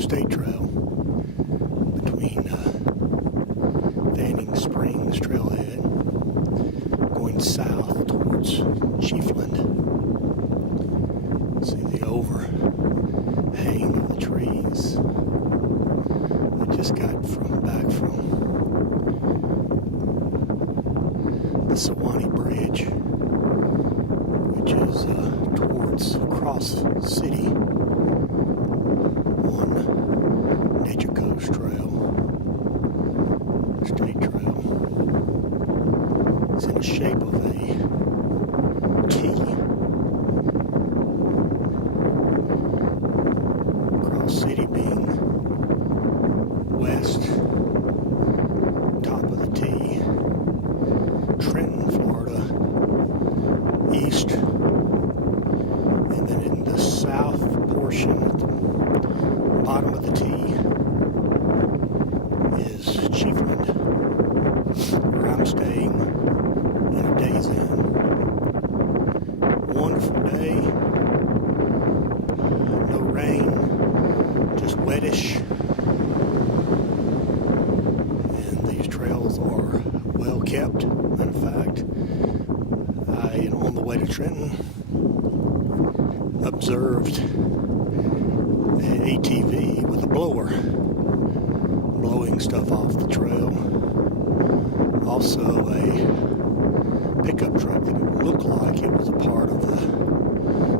state trail between Fanning Springs Trailhead going south towards Chiefland. See the overhang of the trees. I just got back from the Sewanee Bridge, which is towards Cross City on Nature Coast Trail, State Trail. It's in the shape of a T. Cross City being west, top of the T. Trenton, Florida, east, and then in the south portion at the bottom of the T is Chiefland, where I'm staying in a Days Inn. Wonderful day, no rain, just wettish, and these trails are well kept. Matter of fact, on the way to Trenton, observed an ATV with a blower blowing stuff off the trail. Also a pickup truck that looked like it was a part of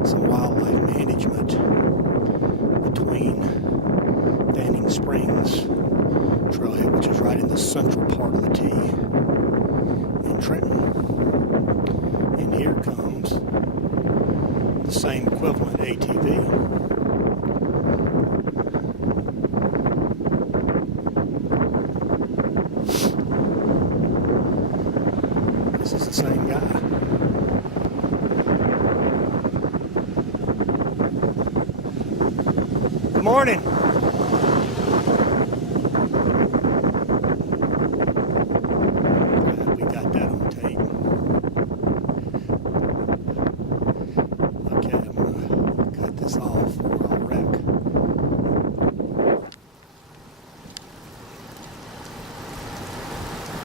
some wildlife management between Fanning Springs Trailhead, which is right in the central part of the T, in Trenton. And here comes the same equivalent ATV. This is the same guy. Good morning.